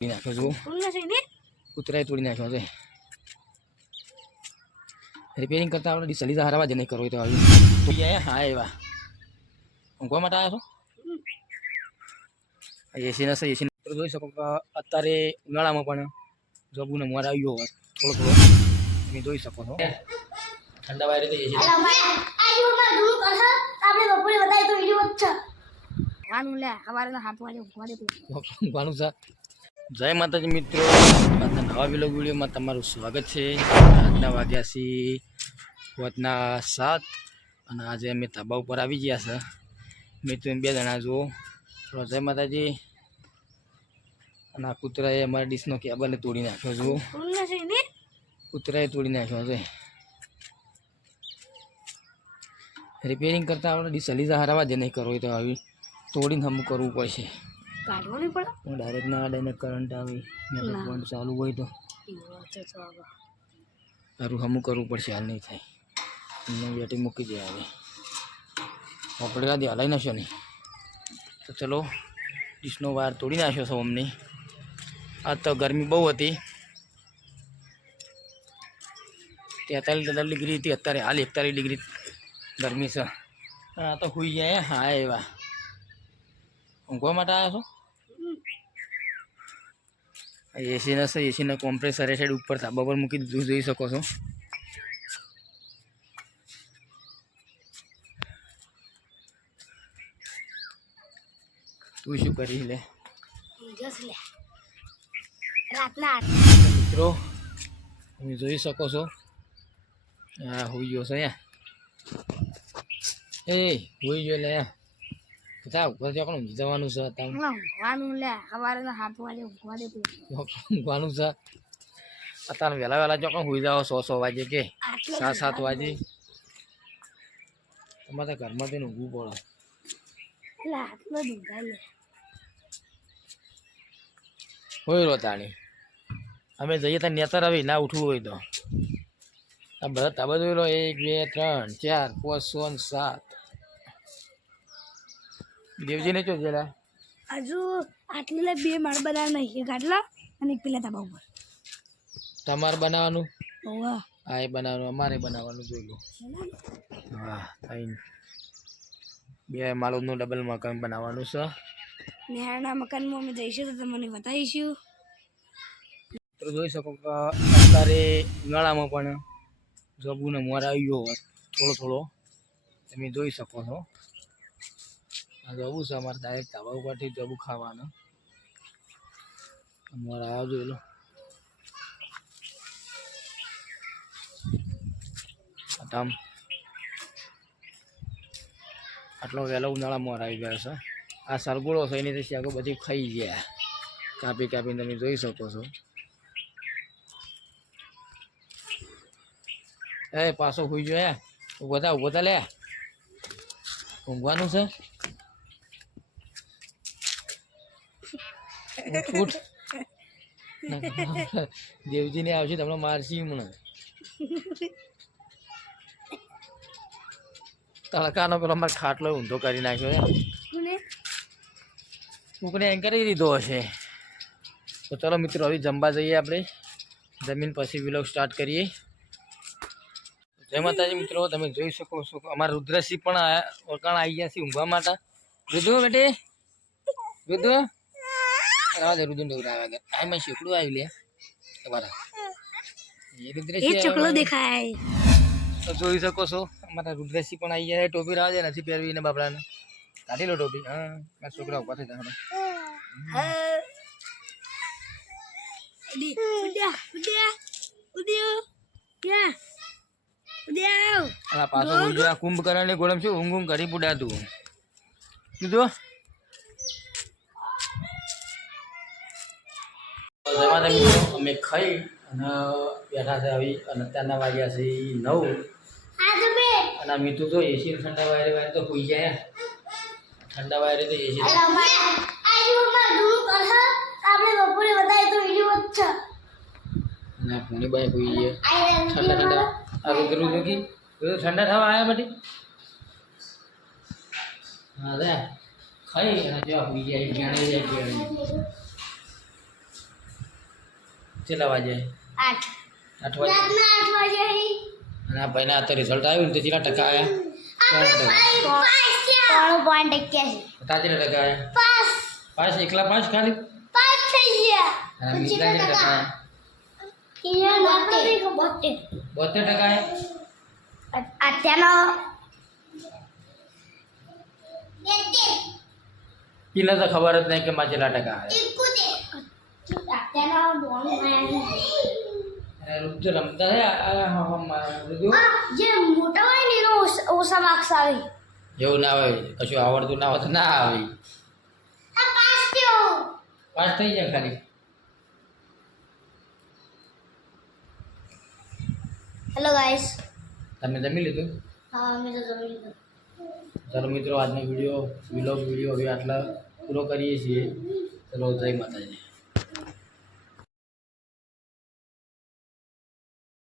નાખ્યો છું કૂતરાએ તોડી નાખ્યો છે રિપેરિંગ કરતા આપણે સલીઝા હરાવા જ નહીં કરો તો આવી તો હા એવા ઊંઘવા માટે આવ્યા છો એસી ના એસી જોઈ શકો કે અત્યારે ઉનાળામાં પણ જબુને મોર આવ્યો હોય થોડો થોડો તમે જોઈ શકો છો ઠંડા વાયરે તો એસી ઊંઘવાનું છે જય માતાજી મિત્રો આજના નવા વિલોગ વિડીયોમાં તમારું સ્વાગત છે આજના વાગ્યા છે રાતના 7 અને આજે અમે ધાબા ઉપર આવી ગયા છે મિત્રો બે જણા જુઓ જય માતાજી અને આ કૂતરાએ અમારા ડીશનો કેબલ તોડી નાખ્યો જુઓ કૂતરાએ તોડી નાખ્યો છે રિપેરિંગ કરતા આપણે ડીશ સલીઝા હરાવા જ નહીં કરો તો આવી તોડીને હમું કરવું પડશે કાઢવાની પડે ડાયરેક્ટ ના ડાયરેક્ટ કરંટ આવે ફોન ચાલુ હોય તો સારું હમું કરવું પડશે હાલ નહીં થાય એમને બેટી મૂકી દે આવે આપણે દે હલાવી નાખ્યો નહીં તો ચલો ડીશનો વાયર તોડી નાખ્યો છો અમને આજ તો ગરમી બહુ હતી 43 ડિગ્રી હતી અત્યારે હાલ 41 ડિગ્રી ગરમી છે આ તો સુઈ જાય હા એવા ઊંઘવા માટે આવ્યા છો એસીના છે એસીના કોમ્પ્રેસર એ સાઈડ ઉપર ધાબા પર મૂકી દીધું જોઈ શકો છો તું શું કરી લે મિત્રો તમે જોઈ શકો છો હા હોઈ ગયો છે એ હોઈ ગયો લે બધા ઉપર ચોકણ જવાનું છે ઊંઘવાનું છે અત્યારે વહેલા વહેલા ચોકણ હોઈ જાઓ 100 વાગે કે 7 વાગે તમારે ઘરમાં તેને ઊંઘવું પડે હોય રો તાણી અમે જઈએ ત્યાં નેતર આવી ના ઉઠવું હોય તો આ બધા તાબા જોઈ લો 1 2 3 4 5 6 7 દેવજી ને ચો જેલા હજુ આટલે 2 માળ બનાવ નહીં ગાટલા અને એક પેલા તાબા ઉપર તમારે બનાવવાનું ઓવા આ એ બનાવવાનું અમારે બનાવવાનું જોઈ લો હા તાઈન 2 માળનું ડબલ મકાન બનાવવાનું છે નેહાના મકાનમાં અમે જઈશું તો તમને બતાવીશું તો જોઈ શકો કે અત્યારે ઉનાળામાં પણ જબુને મોર આવ્યો હોય થોડો થોડો તમે જોઈ શકો છો જવું છે અમારે ડાયરેક્ટ ધાબા ઉપરથી જબું ખાવાનું અમારે આ જોઈ લો આટલો વહેલો ઉનાળા મોર આવી ગયો છે આ સરગુડો છે એની પછી આગળ બધી ખાઈ ગયા કાપી કાપીને તમે જોઈ શકો છો એ પાછો હોઈ ગયો ઉભો થા લે ઊંઘવાનું છે ઉઠ દેવજી ને આવશે તમને મારશી હમણાં તડકાનો પેલો અમારે ખાટલો ઊંધો કરી નાખ્યો કૂકને એમ કરી દીધો હશે તો ચલો મિત્રો હવે જમવા જઈએ આપણે જમીન પછી વિલોગ સ્ટાર્ટ કરીએ જય માતાજી મિત્રો તમે જોઈ શકો છો અમારા રુદ્રસિંહ પણ ઓળખાણ આવી ગયા છે ઊંઘવા માટે રુદ્ર બેટે રુદ્ર આવા દે રુદ્ર ડોરા આવ્યા ગયા આમાં શેકડું આવી લે તમારા એ રુદ્રસિંહ ચકલો દેખાય તો જોઈ શકો છો અમારા રુદ્રસિંહ પણ આવી ગયા ટોપી રાહ દે નથી પહેરવી ને બાપડાને કાઢી લો ટોપી હા મારા છોકરા ઉભા થઈ જાય પાછો કુંભકર્ણ ગોળમ છું ઊંઘ કરી બુડાતું કીધું અમે ખાઈ અને બેઠા છે આવી અને અત્યારના વાગ્યા છે 9 અને મીઠું તો એસી ઠંડા વાયરે તો હોઈ જાય ઠંડા વાયરે તો એસી ના પુણી બાઈ હોઈ જાય ઠંડા ઠંડા આ રુદ્ર જોગી ઠંડા થવા આવ્યા બધી હા રે ખાઈ અને જો હોઈ જાય જાણે જાય કેટલા વાગે 8 8 વાગે રાતના 8 વાગે અને આ ભાઈના અત્યારે રિઝલ્ટ આવ્યું ને તો કેટલા ટકા આવ્યા 3.81 તારા કેટલા ટકા આવ્યા પાસ 5 એકલા 5 ખાલી પાસ થઈ ગયા અને મિત્રા કેટલા ટકા આવ્યા 72 ટકા આવ્યા અત્યારનો એને તો ખબર જ નહીં કે મારા કેટલા ટકા અત્યારનો બોલ આવ્યા તો રમતા જે મોટા હોય ને એનો ઓછા માર્ક્સ આવે એવું ના હોય કશું આવડતું ના હોય તો ના આવે આ પાસ થયો 5 થઈ જાય ખાલી હેલો ગાઈસ તમે જમી લીધું હા મેં તો જમી લીધું ચાલો મિત્રો આજનો વિડીયો વિલોગ વિડીયો હવે આટલા પૂરો કરીએ છીએ ચલો જય માતાજી